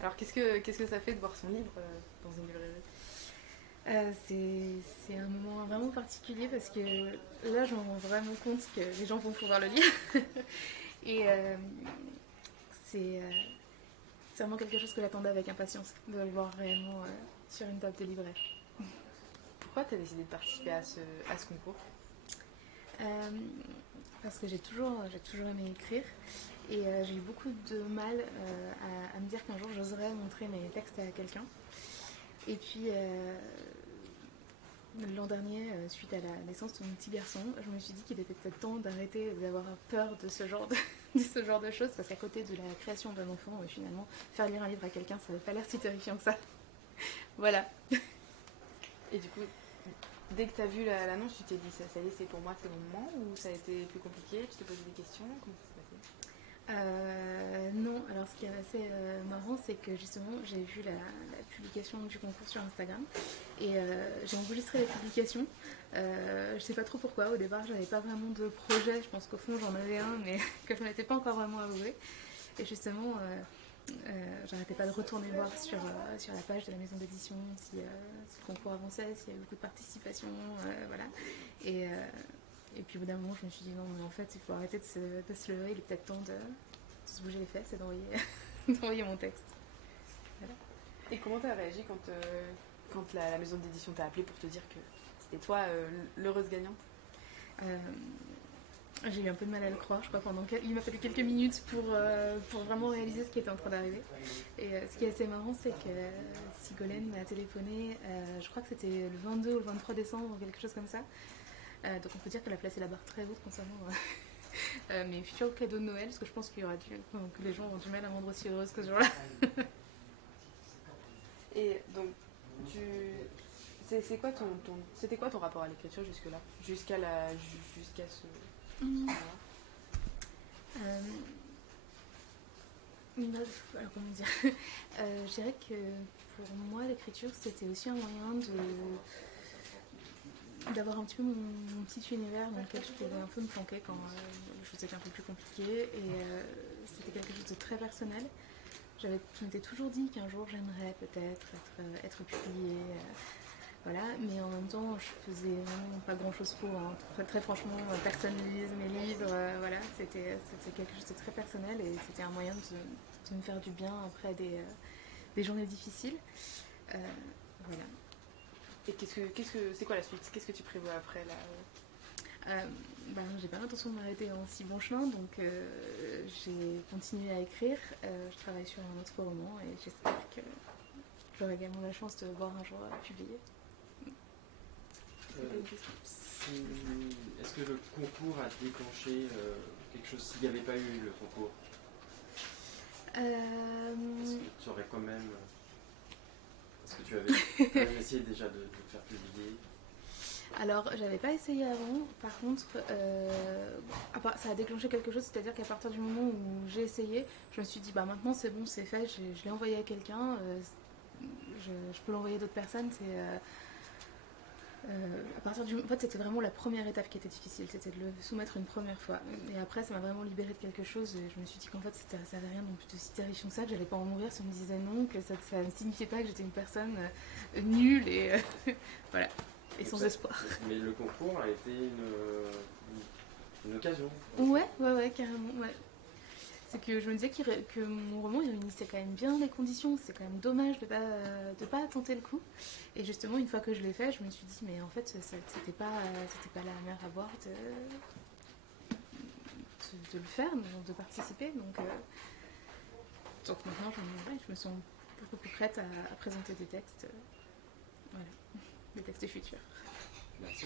Alors qu'est-ce que ça fait de voir son livre dans une librairie? C'est un moment vraiment particulier parce que là, je me rends vraiment compte que les gens vont pouvoir le lire. Et c'est c'est vraiment quelque chose que j'attendais avec impatience, de le voir réellement sur une table de livret. Pourquoi tu as décidé de participer à ce concours? Euh, Parce que j'ai toujours aimé écrire et j'ai eu beaucoup de mal à me dire qu'un jour j'oserais montrer mes textes à quelqu'un. Et puis l'an dernier, suite à la naissance de mon petit garçon, je me suis dit qu'il était peut-être temps d'arrêter d'avoir peur de ce genre de ce genre de choses, parce qu'à côté de la création d'un enfant, finalement, faire lire un livre à quelqu'un, ça n'avait pas l'air si terrifiant que ça. Voilà. Et du coup, dès que tu as vu l'annonce, tu t'es dit ça y est, c'est pour moi, c'est mon moment, ou ça a été plus compliqué? Tu t'es posé des questions? Comment ça s'est passé? Non, alors ce qui est assez marrant, c'est que justement j'ai vu la publication du concours sur Instagram et j'ai enregistré la publication. Je sais pas trop pourquoi, au départ j'avais pas vraiment de projet, je pense qu'au fond j'en avais un mais que je n'étais pas encore vraiment avoué. Et justement, j'arrêtais pas de retourner voir sur la page de la maison d'édition si le concours avançait, s'il y avait beaucoup de participation, voilà. Et, euh, et puis au bout d'un moment, je me suis dit non, mais en fait, il faut arrêter de se leurrer, il est peut-être temps de se bouger les fesses et d'envoyer d'envoyer mon texte. Voilà. Et comment tu as réagi quand la maison d'édition t'a appelé pour te dire que c'était toi l'heureuse gagnante? Euh, j'ai eu un peu de mal à le croire, je crois, il m'a fallu quelques minutes pour vraiment réaliser ce qui était en train d'arriver. Et ce qui est assez marrant, c'est que Sigolène m'a téléphoné, je crois que c'était le 22 ou le 23 décembre, ou quelque chose comme ça. Donc on peut dire qu'elle a placé la barre très haute concernant mes futurs cadeaux de Noël, parce que je pense que les gens ont du mal à me rendre aussi heureuse que ce jour-là. Et donc, tu... c'est quoi c'était quoi ton rapport à l'écriture jusque-là? Jusqu'à ce moment-là? Euh, alors comment dire je dirais que pour moi l'écriture c'était aussi un moyen d'avoir un petit peu mon petit univers dans lequel je pouvais un peu me planquer quand les choses étaient un peu plus compliquées et c'était quelque chose de très personnel. Je m'étais toujours dit qu'un jour j'aimerais peut-être être publiée, voilà, mais en même temps je faisais vraiment pas grand chose pour, hein. Très franchement, personne ne lise mes livres, voilà, c'était quelque chose de très personnel et c'était un moyen de me faire du bien après des journées difficiles. Euh, voilà. Et c'est quoi la suite? Qu'est-ce que tu prévois après là? Euh, j'ai pas l'intention de m'arrêter en si bon chemin, donc j'ai continué à écrire. Je travaille sur un autre roman et j'espère que j'aurai également la chance de voir un jour publier. Est-ce que le concours a déclenché quelque chose s'il n'y avait pas eu le concours? Est-ce Euh, que tu aurais quand même. Est-ce que tu avais quand même essayé déjà de te faire publier? Alors, j'avais pas essayé avant. Par contre, ça a déclenché quelque chose, c'est-à-dire qu'à partir du moment où j'ai essayé, je me suis dit, bah maintenant c'est bon, c'est fait, je l'ai envoyé à quelqu'un, je peux l'envoyer à d'autres personnes. En fait, c'était vraiment la première étape qui était difficile, c'était de le soumettre une première fois. Et après, ça m'a vraiment libérée de quelque chose. Et je me suis dit qu'en fait, ça n'avait rien non plus de si terrifiant que ça, que j'allais pas en mourir si on me disait non, que ça ne signifiait pas que j'étais une personne nulle et voilà, et sans espoir. Mais le concours a été une occasion. Ouais, carrément, ouais. C'est que je me disais que mon roman il réunissait quand même bien les conditions, c'est quand même dommage de pas tenter le coup. Et justement, une fois que je l'ai fait, je me suis dit, mais en fait, c'était pas la mer à boire de le faire, de participer. Donc maintenant, je me sens beaucoup plus prête à présenter des textes, voilà, des textes futurs. Merci.